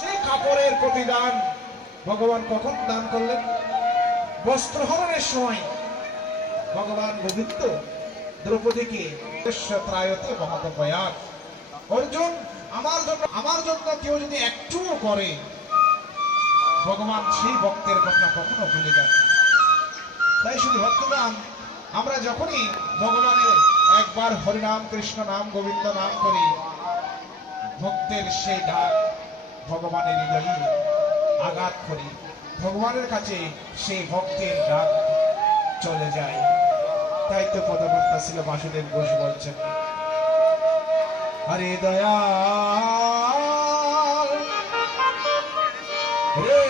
সেই কাপড়ের প্রতিদান ভগবান কখন দান করলেন? বস্ত্রহরণের সময় ভগবান গোবিন্দ দ্রৌপদীকে ত্রায়তে মহাতপয়াৎ, অর্জুন আমার জন্য কেউ যদি একটুও করে, ভগবান সেই ভক্তের কথা কখনো ভুলে যান। তাই শুধু ভক্তগণ, আমরা যখনই ভগবানের একবার হরিনাম কৃষ্ণ নাম গোবিন্দ নাম করি, ভক্তের সেই ডাক ভগবানের হৃদয়ে আঘাত করি, ভগবানের কাছে সেই ভক্তের ডাক চলে যায়। তাই তো পদকর্তা ছিল বাসুদেব ঘোষ বলছেন, হরে দয়াল রে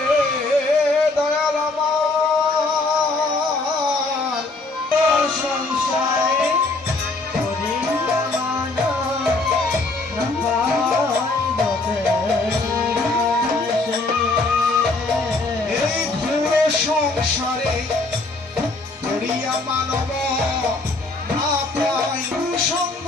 দয়াল আমার সংসারে এই ঘোর সংসারে করিয়া মানব না পাই সঙ্গ,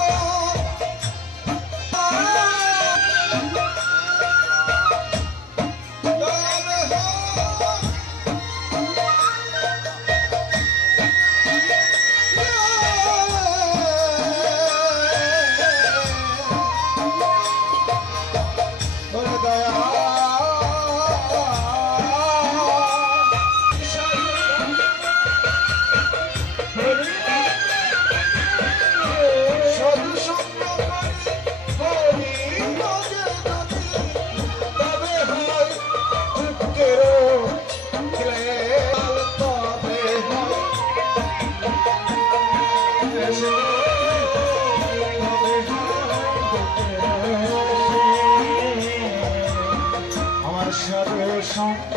আমার সাধু সঙ্গ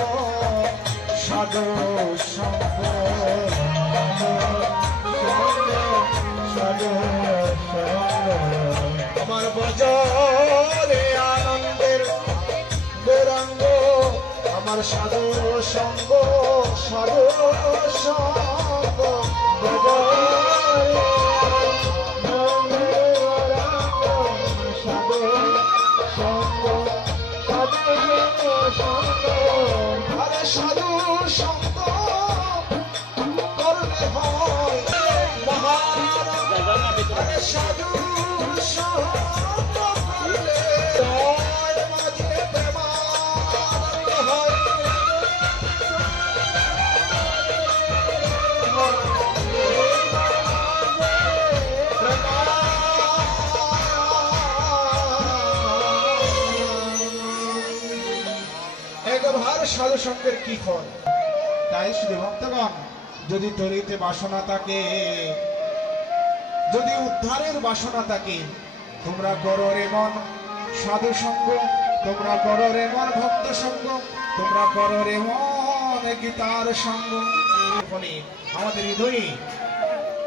সাধু সঙ্গ সাধু আমার বাজারে আনন্দের গৌরাঙ্গ, আমার সাধু সঙ্গ সাধু সঙ্গ বাজারে সাধু সঙ্গ করলে হয় মহান, সাধু সঙ্গ করলে মাঝে প্রেমানন্দ হয়। একবার সাধু সঙ্গের কি ফল? তাই শুধু ভক্তগণ, যদি তরিতে বাসনা থাকে, যদি উদ্ধারের বাসনা থাকে, তোমরা করো রে মন সাধু সঙ্গ, তোমরা করো রে মন ভক্ত সঙ্গ, তোমরা করো রে মন গীতার সঙ্গ। ফলে আমাদের হৃদয়ে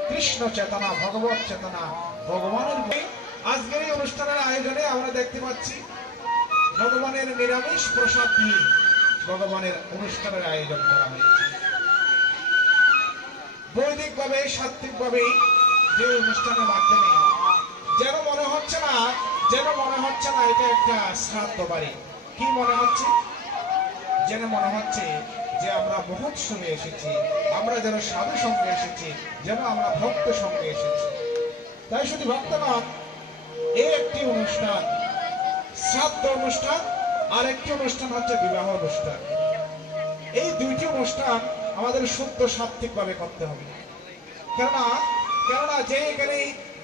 কৃষ্ণ চেতনা, ভগবত চেতনা, ভগবানের আজকের এই অনুষ্ঠানের আয়োজনে আমরা দেখতে পাচ্ছি ভগবানের নিরামিষ প্রসাদ দিয়ে ভগবানের অনুষ্ঠানের আয়োজন করা হয়েছে। বৈদিক ভাবে সাত্বিক ভাবে যে অনুষ্ঠানের মাধ্যমে যেন মনে হচ্ছে না এটা একটা শ্রাদ্ধ বাড়ি। কি মনে হচ্ছে? যেন মনে হচ্ছে যে আমরা মহোৎসবে এসেছি, আমরা যেন সাধু সঙ্গে এসেছি, যেন আমরা ভক্ত সঙ্গে এসেছি। তাই শুধু ভক্ত নয়, এই একটি অনুষ্ঠান শ্রাদ্ধ অনুষ্ঠান, আর একটি অনুষ্ঠান হচ্ছে বিবাহ অনুষ্ঠান। এই দুইটি অনুষ্ঠান আমাদের শুদ্ধ সাত্বিক ভাবে করতে হবে। কেননা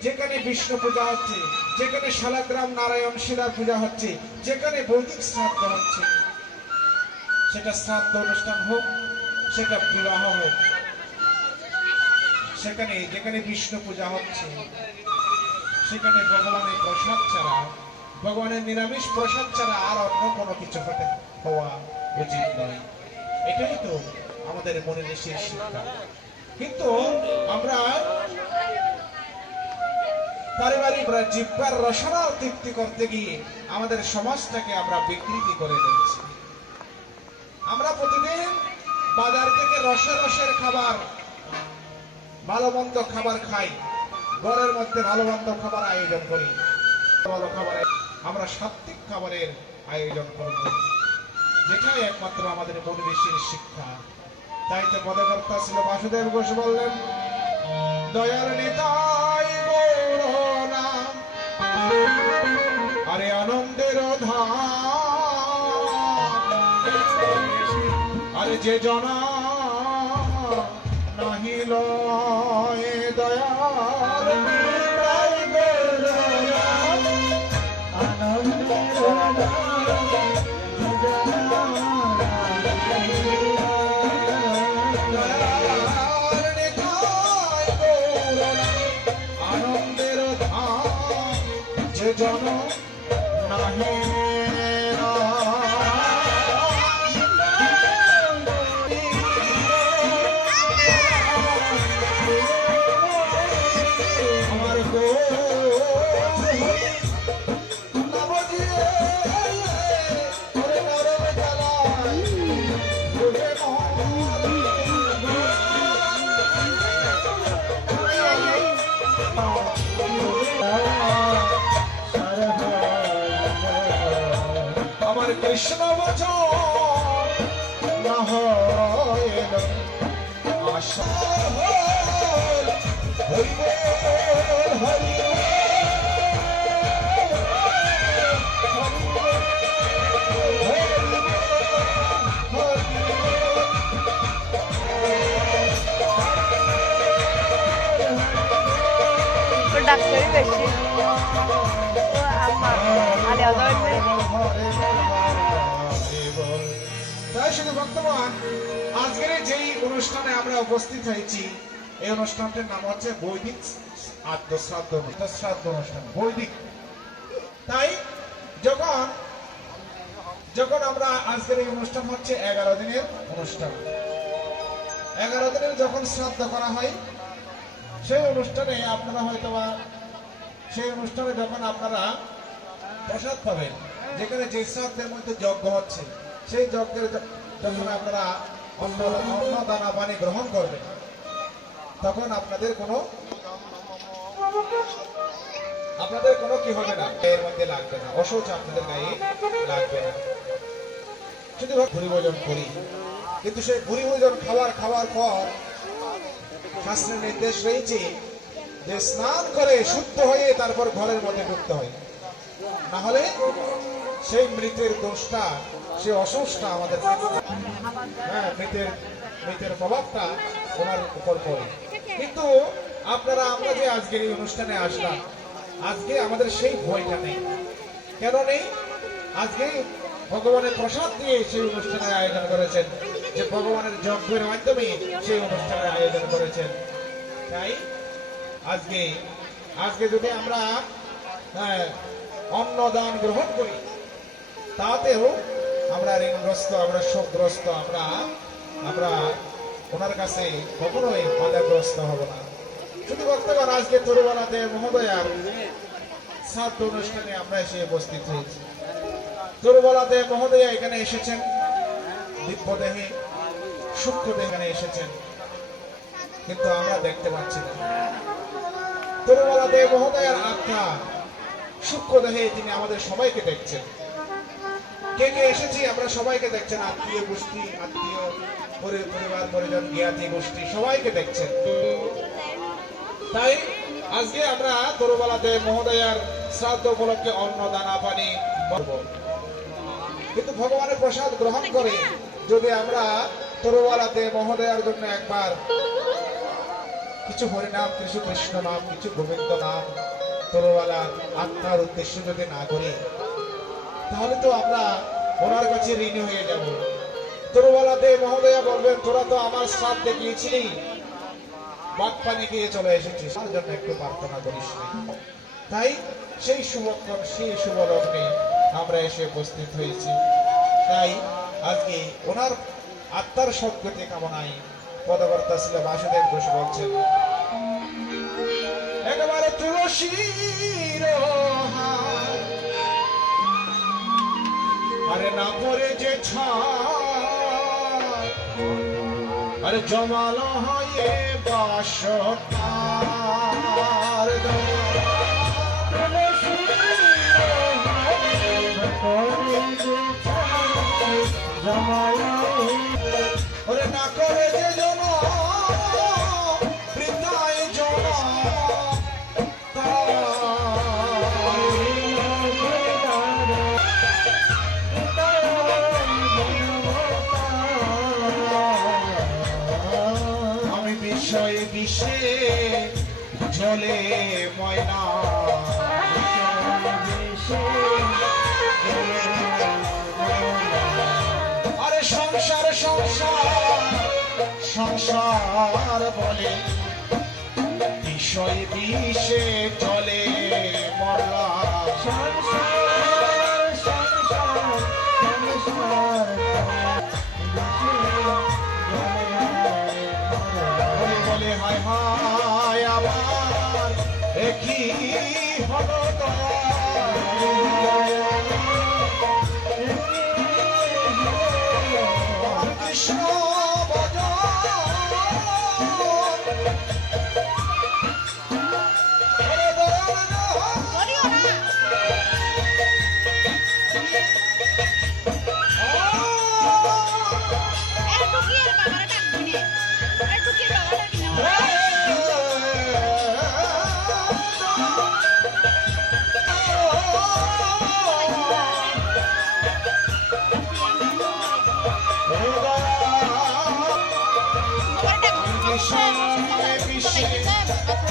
যেখানে বিষ্ণু পূজা হচ্ছে, যেখানে শালাগ্রাম নারায়ণ শিলার পূজা হচ্ছে, যেখানে বৈদিক শ্রাদ্ধ হচ্ছে, সেটা শ্রাদ্ধ অনুষ্ঠান হোক, সেটা বিবাহ হোক, যেখানে বিষ্ণু পূজা হচ্ছে, সেখানে ভগবানের প্রসাদ ছাড়া, ভগবানের নিরামিষ প্রসাদ ছাড়া আর অন্য কোনো কিছু হওয়া উচিত নয়। এটাই তো আমাদের মনের শেষ শিক্ষা। কিন্তু আমরা পারিবারিক জিহ্বার রসনা তৃপ্তি করতে গিয়ে আমাদের সমাজটাকে আমরা বিকৃতি করে দিচ্ছি। আমরা প্রতিদিন বাজার থেকে রসের খাবার, ভালো মন্দ খাবার খাই, ঘরের মধ্যে ভালো মন্দ খাবার আয়োজন করি, ভালো খাবারের আমরা সাত্বিক খাবারের আয়োজন করব। যেটাই একমাত্র আমাদের মূল ঋষির শিক্ষা। তাই তো পদকর্তা ছিল বাসুদেব ঘোষ বললেন, দয়ার নিতাই গৌর নাম, আরে আনন্দের ধাম, আরে যে জনা নাহি লয় দয়ার নিতাই গৌর নাম, আনন্দের ধাম, জন নাহি আমার গো নবজিয়ে ওরে নরম জ্বালায় বুঝে আমার কৃষ্ণ বচন না হইল আশা হইবে হরিবে ডাক্তারি বেশি আরে তাই শুধু বর্তমান আজকের যেই অনুষ্ঠানে আমরা উপস্থিত হয়েছি, এই অনুষ্ঠানটির নাম হচ্ছে বৈদিক আদ্যশ্রাদ্ধ অনুষ্ঠান, বৈদিক। তাই যখন আমরা আজকের এই অনুষ্ঠান হচ্ছে 11 দিনের অনুষ্ঠান, 11 দিনের যখন শ্রাদ্ধ করা হয়, সেই অনুষ্ঠানে আপনারা হয়তো বা সেই অনুষ্ঠানে যখন আপনারা প্রসাদ পাবেন, যেখানে যে শ্রাদ্ধের মধ্যে যজ্ঞ হচ্ছে, সেই যজ্ঞের যখন আপনারা অন্ন দানা পানি গ্রহণ করবেন, তখন আপনাদের কোনো কি হবে না, এর মধ্যে লাগবে না, অসুচ আপনাদের গায়ে লাগবে না। শুধু ভুরি ভোজন করি, কিন্তু সেই ভুরি ভোজন খাওয়ার পর শাস্ত্রের নির্দেশ রয়েছে যে স্নান করে শুদ্ধ হয়ে তারপর ঘরের মধ্যে ঢুকতে হয়, না হলে সেই মৃতের দোষটা, সে অসুখটা আমাদের মৃতের প্রভাবটা ওনার উপর পড়ে। কিন্তু আমরা যে আজকের এই অনুষ্ঠানে আসলাম, আজকে আমাদের সেই ভয়টা নেই। কেন নেই? আজকে ভগবানের প্রসাদ দিয়ে সেই অনুষ্ঠানের আয়োজন করেছেন, যে ভগবানের যজ্ঞের মাধ্যমে সেই অনুষ্ঠানের আয়োজন করেছেন। তাই আজকে যদি আমরা অন্নদান গ্রহণ করি, তাতেও আমরা ঋণগ্রস্ত, আমরা শোকগ্রস্ত, আমরা ওনার কাছে কখনোই বাধাগ্রস্ত হব না। শুধু বর্তমান আজকে তরুবালাতে মহোদয়ার শ্রাদ্ধ অনুষ্ঠানে আমরা এসে উপস্থিত হয়েছি। তরুবালাতে মহোদয়া এখানে এসেছেন, দিব্যদেহে সূক্ষ্মদেহে এখানে এসেছেন, কিন্তু আমরা দেখতে পাচ্ছি না। তরুবালাতে মহোদয়ার আত্মা সূক্ষ্মদেহে তিনি আমাদের সবাইকে দেখছেন। কে কে এসেছি আমরা সবাইকে দেখছেন, আত্মীয় গোষ্ঠী, আত্মীয় পরিবার পরিজন, জ্ঞাতি গোষ্ঠী সবাইকে দেখছেন। তাই আজকে আমরা তরুবালাতে মহোদয়ার শ্রাদ্ধ উপলক্ষে অন্ন দানা পানি করব, কিন্তু ভগবানের প্রসাদ গ্রহণ করে যদি আমরা তরুবালাতে মহোদয়ার জন্য একবার কিছু হরিনাম, কিছু কৃষ্ণ নাম, কিছু গোবিন্দ নাম তরুবালার আত্মার উদ্দেশ্য যদি না করি, তাহলে তো আমরা ওনার কাছে ঋণী হয়ে যাব। তরুবালাতে মহোদয়া বলবেন, তোরা তো আমার শ্রাদ্ধে গিয়েছিলি, বাক পানি খেয়ে চলে এসেছিস, তার জন্য একটু প্রার্থনা করিস। তাই সেই শুভক্ষণ, সেই শুভ লগ্নে আমরা এসে উপস্থিত হয়েছি। তাই আজকে ওনার আত্মার সদ্গতি কামনায় পদকর্তা ছিল বাসুদেব ঘোষ বলছেন, একেবারে তুলসীর হার, আরে না পরে যে ছাড়, আরে জমাল হয়ে বাসতার, ওরে না করে যে জন বৃন্দায় জন আমি বিষয়ে বিষে জলে ময়না আরে সংসার সংসার সংসার বলে বিষয় বিষে চলে মরলা বলে বলে হায় হায় আমার একই হলো কৃষ্ণ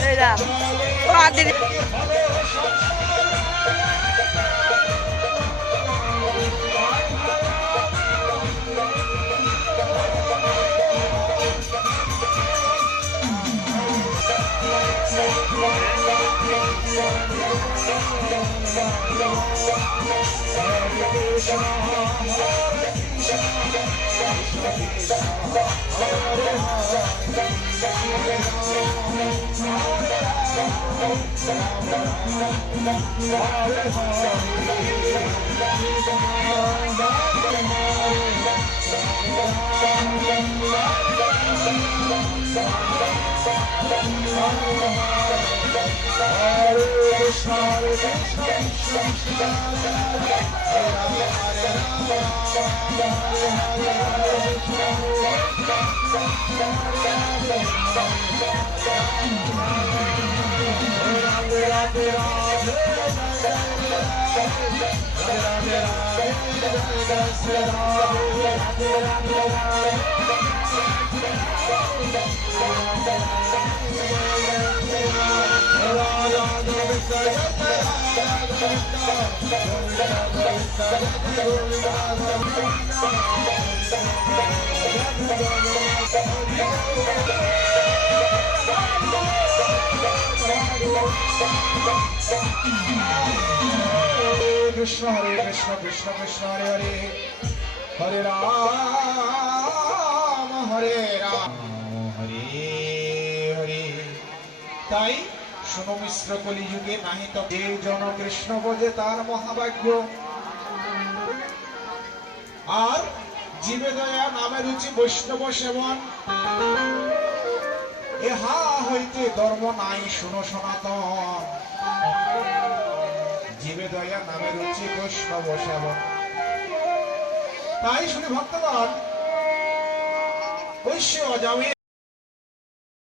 এই যা পাদির কৃষ্ণ হরে কৃষ্ণ কৃষ্ণ কৃষ্ণ হরে হরে হরে রাম হরে হরে তাই শোনো মিশ্র কলিযুগে নাহি তো যে জন কৃষ্ণ বোঝে তার মহাভাগ্য আর জীবে দয়া নামে রুচি বৈষ্ণব সেবন ইহা হইতে ধর্ম নাই শুনো সনাতন জীবে দয়া নামে রুচি বৈষ্ণব সেবন তাই শুনে ভক্তগণ ঐশ্য অজামে